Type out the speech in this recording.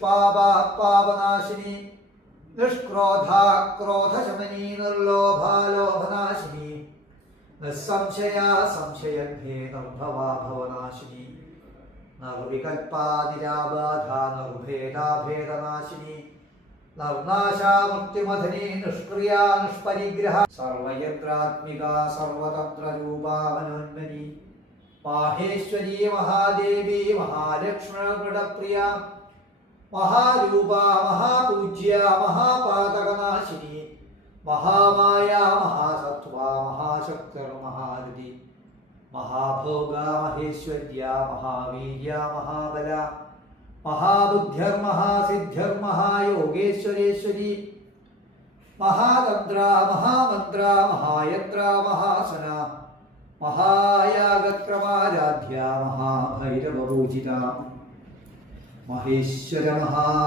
Papanasini നിഷ്ക്രോധാ ക്രോധശമനി നിർലോഭാ ലോഭനാശിനി നിസ്സംശയാ സംശയഭേ നിർഭവാ ഭവനാശിനി നിർവികൽപാ നിരാബാധാ നിർഭേദാഭേദനാശിനി നിർനാശാ മൃത്യുമഥനി നിഷ്ക്രിയാ നിഷ്പരിഗ്രഹ സർവയന്ത്രാത്മികാ സർവതന്ത്രരൂപാ മനോന്മനി മാഹേശ്വരീ Mahadevi മഹാലക്ഷ്മണപ്രിയ മഹാരൂപ മഹാപൂജ്യ മഹാപാതകനാശിനി Mahamaya മഹാസത്വ മഹാശക്തിർമഹാരതി മഹാഭോഗ മഹേശ്വര്യ മഹാവീര്യ Mahabala മഹാബുദ്ധിർമഹാസിദ്ധിർമഹായോഗേശ്വരേശ്വരി മഹാതന്ത്ര മഹാമന്ത്ര മഹായന്ത്ര മഹാസന മഹായാഗക്രമാരാധ്യ മഹാഭൈരവപൂജിത Maheshwara